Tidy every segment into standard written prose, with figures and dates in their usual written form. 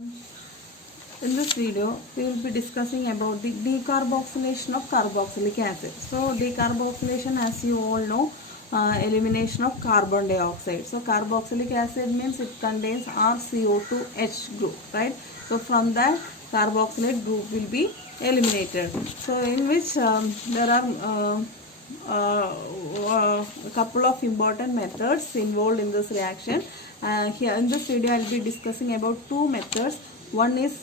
In this video, we will be discussing about the decarboxylation of carboxylic acid. So, decarboxylation, as you all know, elimination of carbon dioxide. So, carboxylic acid means it contains RCO2H group, right? So, from that, carboxylate group will be eliminated. So, in which there are a couple of important methods involved in this reaction. Here in this video, I will be discussing about two methods. One is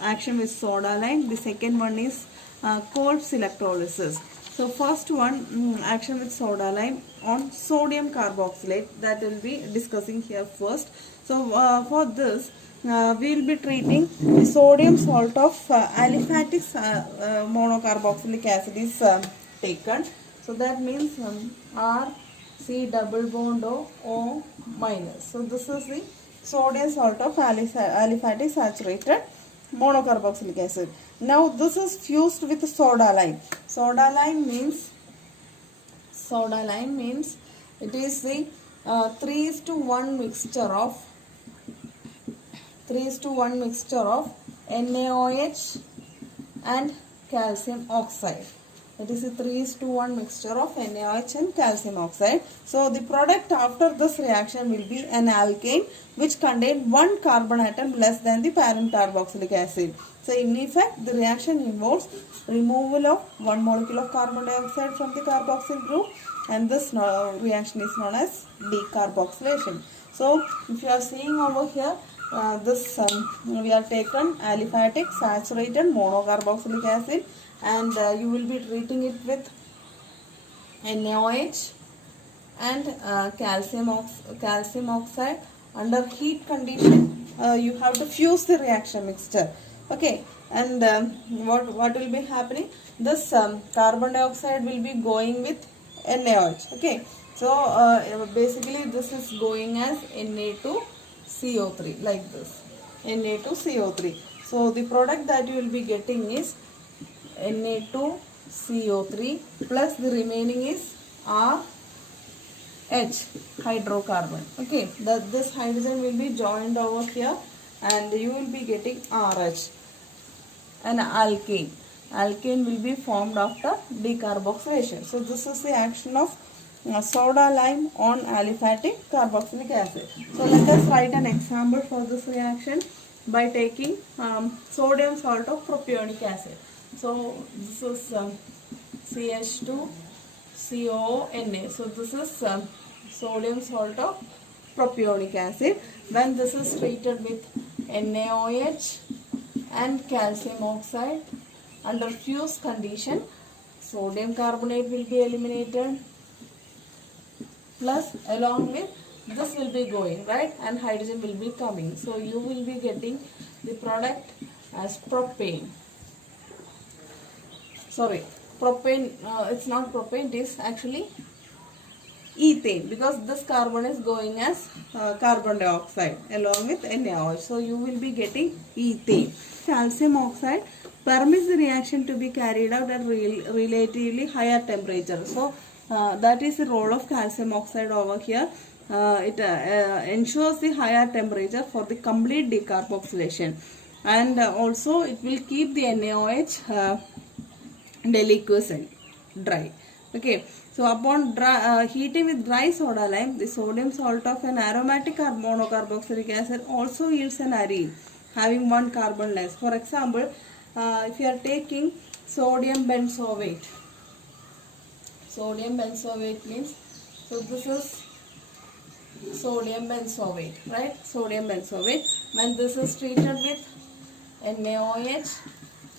action with soda lime. The second one is Kolb's electrolysis. So first one, action with soda lime on sodium carboxylate, that will be discussing here first. So for this, we will be treating the sodium salt of aliphatic monocarboxylic acid is taken. So that means R C double bond O minus. So this is the sodium salt of aliphatic saturated monocarboxylic acid. Now this is fused with soda lime. Soda lime means it is the 3:1 mixture of NaOH and calcium oxide. It is a 3:1 mixture of NaOH and calcium oxide. So the product after this reaction will be an alkane which contain one carbon atom less than the parent carboxylic acid. So in effect, the reaction involves removal of one molecule of carbon dioxide from the carboxyl group, and this reaction is known as decarboxylation. So if you are seeing over here, we are taken aliphatic saturated monocarboxylic acid, and you will be treating it with NaOH and calcium oxide. Under heat condition, you have to fuse the reaction mixture. Okay, and what will be happening? This carbon dioxide will be going with NaOH. Okay, so basically this is going as Na2CO3, like this, Na2CO3. So the product that you will be getting is Na2CO3 plus the remaining is RH, hydrocarbon. Okay, this hydrogen will be joined over here, and you will be getting RH, an alkane. Alkane will be formed after decarboxylation. So this is the action of soda lime on aliphatic carboxylic acid. So let us write an example for this reaction by taking sodium salt of propionic acid. So this is CH2CONA. So this is sodium salt of propionic acid. When this is treated with NaOH and calcium oxide under fused condition, sodium carbonate will be eliminated, plus along with this will be going, right, and hydrogen will be coming. So you will be getting the product as propane. Propane, it's not propane, it is actually ethane, because this carbon is going as carbon dioxide along with NaOH. So you will be getting ethane. Calcium oxide permits the reaction to be carried out at relatively higher temperature. So that is the role of calcium oxide over here. It ensures the higher temperature for the complete decarboxylation, and also it will keep the NaOH deliquescent, dry. Okay, so upon heating with dry soda lime, the sodium salt of an aromatic monocarboxylic acid also yields an arene having one carbon less. For example, if you are taking sodium benzoate means, so this is sodium benzoate, right? Sodium benzoate. When this is treated with NaOH,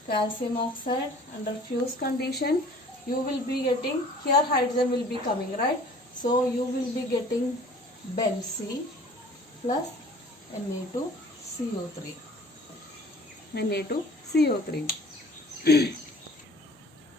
calcium oxide under fused condition, you will be getting, here hydrogen will be coming, right? So you will be getting Benzene plus Na2CO3.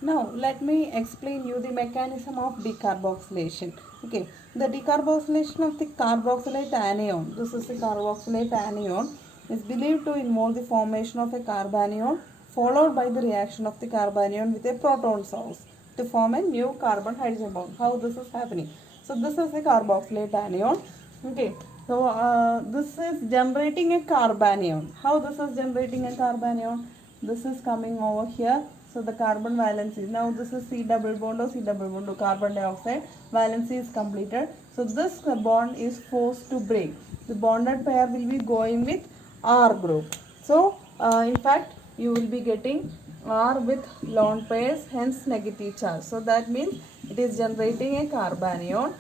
Now let me explain you the mechanism of decarboxylation. Okay, the decarboxylation of the carboxylate anion, this is the carboxylate anion, is believed to involve the formation of a carbanion followed by the reaction of the carbanion with a proton source to form a new carbon hydrogen bond. How this is happening? So this is the carboxylate anion. Okay, So this is generating a carbanion. How this is generating a carbanion? This is coming over here. So the carbon valency. Now this is C double bond or C double bond to carbon dioxide. Valency is completed. So this bond is forced to break. The bonded pair will be going with R group. So in fact you will be getting R with lone pairs, hence negative charge. So that means it is generating a carbanion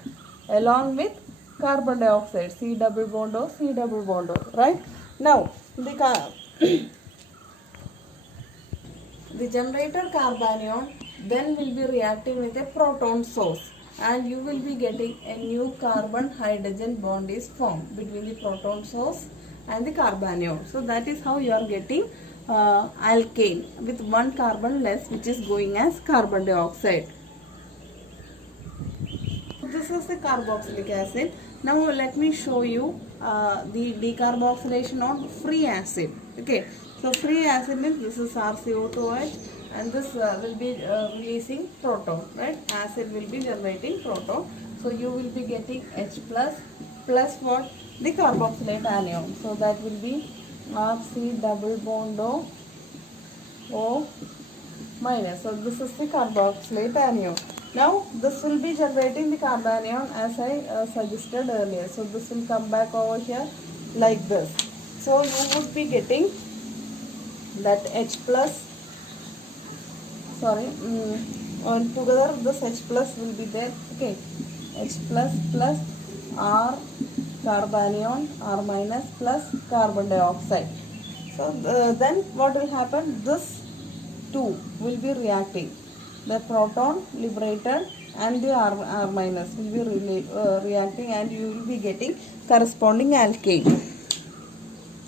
along with carbon dioxide, C double bond O, C double bond O, right? Now the generator carbanion then will be reacting with a proton source, and you will be getting a new carbon hydrogen bond is formed between the proton source and the carbanion. So that is how you are getting alkane with one carbon less, which is going as carbon dioxide. This is the carboxylic acid. Now let me show you the decarboxylation on free acid. Okay, so free acid means this is RCO2H, and this will be releasing proton, right? Acid will be generating proton. So you will be getting H plus what? The carboxylate anion. So that will be RC double bond O minus. So this is the carboxylate anion. Now this will be generating the carbanion as I suggested earlier. So this will come back over here like this. So you would be getting that H plus, sorry, all together this H plus will be there. Okay, H plus plus R carbanion, R minus plus carbon dioxide. So then what will happen? This two will be reacting. The proton liberated and the R minus will be reacting, and you will be getting corresponding alkane.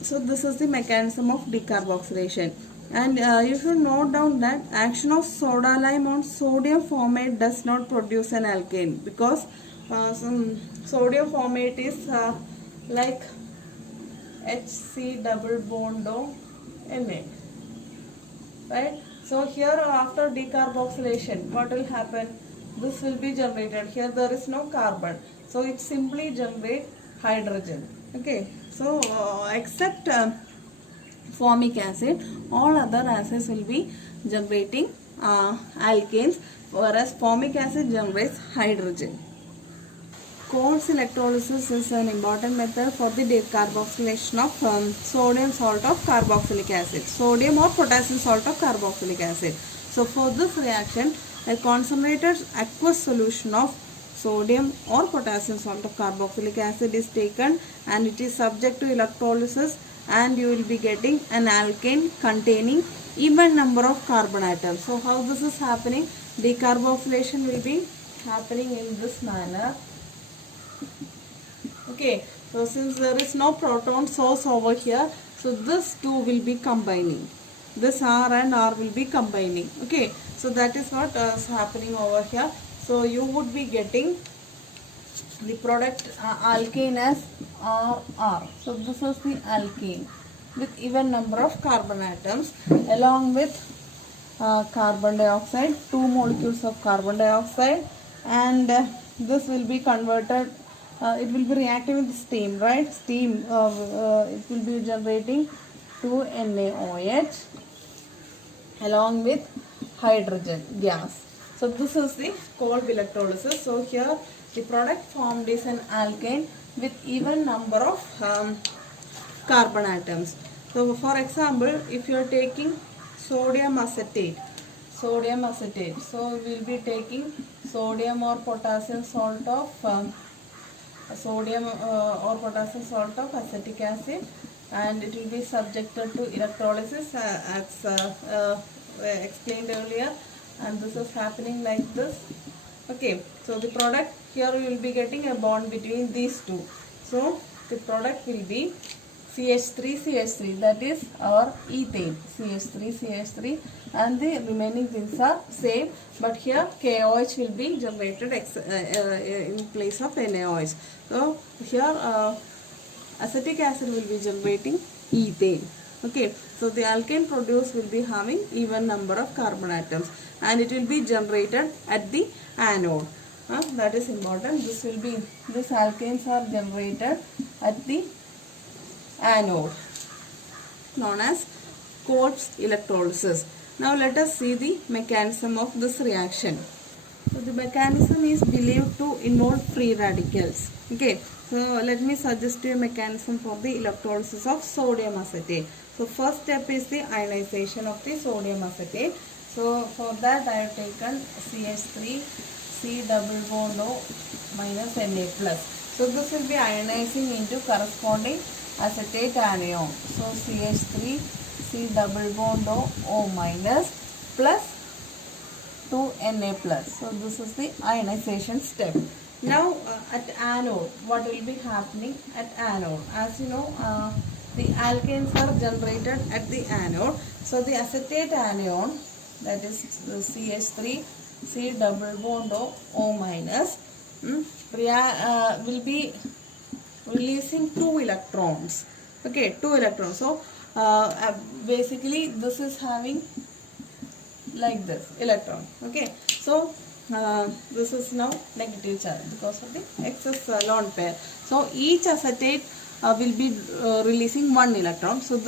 So this is the mechanism of decarboxylation. And you should note down that action of soda lime on sodium formate does not produce an alkane, because some sodium formate is like HC double bond O Na, right? So here after decarboxylation, what will happen? This will be generated. Here there is no carbon, so it simply generates hydrogen. Okay, so except formic acid, all other acids will be generating alkanes, whereas formic acid generates hydrogen. Coles electrolysis is an important method for the decarboxylation of sodium salt of carboxylic acid, sodium or potassium salt of carboxylic acid. So for this reaction, a concentrated aqueous solution of sodium or potassium salt of carboxylic acid is taken, and it is subject to electrolysis, and you will be getting an alkane containing even number of carbon atoms. So how this is happening? Decarboxylation will be happening in this manner. Okay, so since there is no proton source over here, so this two will be combining. This R and R will be combining. Okay, so that is what is happening over here. So you would be getting the product alkane as RR. So this is the alkane with even number of carbon atoms, along with carbon dioxide, 2 molecules of carbon dioxide, and this will be converted. It will be reacting with steam, right? Steam, it will be generating 2 NaOH along with hydrogen gas. So this is the Kolb electrolysis. So here the product formed is an alkane with even number of carbon atoms. So for example, if you are taking sodium acetate, so we will be taking sodium or potassium salt of acetic acid, and it will be subjected to electrolysis as explained earlier, and this is happening like this. Okay, so the product here we will be getting a bond between these two. So the product will be CH3, that is our ethane, CH3, and the remaining things are same, but here KOH will be generated in place of NaOH. So here acetic acid will be generating ethane. Okay, so the alkane produced will be having even number of carbon atoms, and it will be generated at the anode. That is important. These alkanes are generated at the anode, known as quartz electrolysis. Now let us see the mechanism of this reaction. So the mechanism is believed to involve free radicals. Okay, so let me suggest you a mechanism for the electrolysis of sodium acetate. So first step is the ionization of the sodium acetate. So for that I have taken CH3, C double bond O minus Na plus. So this will be ionizing into corresponding acetate anion. So CH3, C double bond O minus plus 2 Na plus. So this is the ionization step. Now at anode, what will be happening at anode? As you know, the alkanes are generated at the anode. So the acetate anion, that is CH3, C double bond O minus, will be releasing 2 electrons. Okay, 2 electrons. So basically this is having like this electron. Okay, so this is now negative charge because of the excess lone pair. So each acetate will be releasing 1 electron. So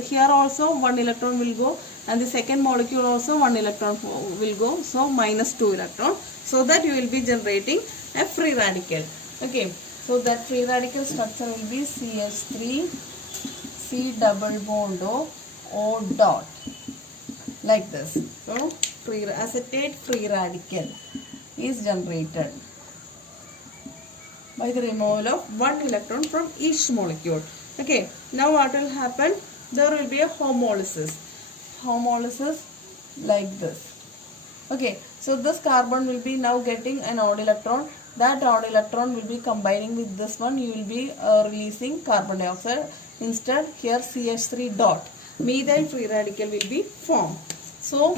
here also 1 electron will go, and the second molecule also 1 electron will go. So minus 2 electron. So that you will be generating a free radical. Okay, so that free radical structure will be CH3, C double bond O dot, like this. So acetate free radical is generated by the removal of 1 electron from each molecule. Okay, now what will happen? There will be a homolysis like this. Okay, so this carbon will be now getting an odd electron. That odd electron will be combining with this one. You will be releasing carbon dioxide. Instead, here CH3 dot, methyl free radical will be formed. So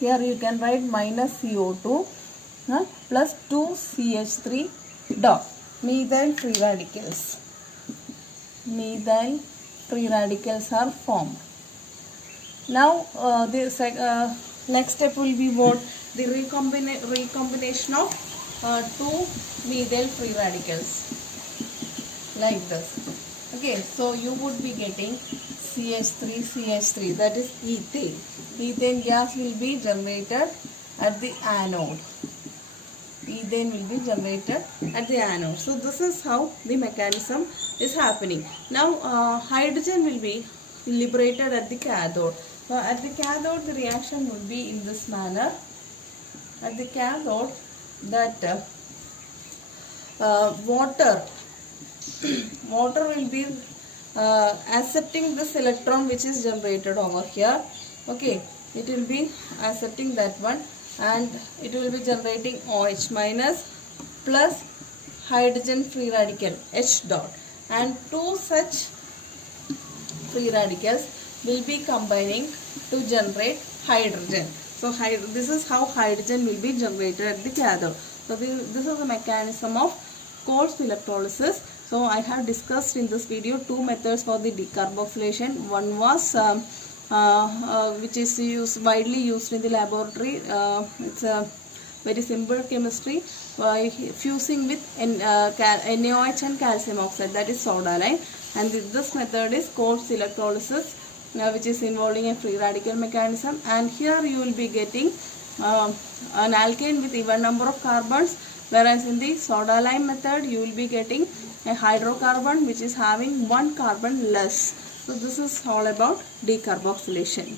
here you can write minus CO2 plus 2 CH3 dot, methyl free radicals. Methyl free radicals are formed. Now the next step will be what? The recombination of 2 methyl free radicals, like this. Okay, so you would be getting CH3, that is ethane. Ethane gas will be generated at the anode. Ethane will be generated at the anode. So this is how the mechanism is happening. Now hydrogen will be liberated at the cathode. At the cathode, the reaction would be in this manner. At the cathode, that water will be accepting this electron which is generated over here. Okay, it will be accepting that one, and it will be generating OH minus plus hydrogen free radical H dot, and 2 such free radicals will be combining to generate hydrogen. So this is how hydrogen will be generated at the cathode. So this is the mechanism of quartz electrolysis. So I have discussed in this video 2 methods for the decarboxylation. One was which is widely used in the laboratory. It's a very simple chemistry by fusing with NaOH and calcium oxide, that is soda lime. And this method is quartz electrolysis, which is involving a free radical mechanism. And here you will be getting an alkane with even number of carbons, whereas in the soda lime method you will be getting a hydrocarbon which is having 1 carbon less. So this is all about decarboxylation.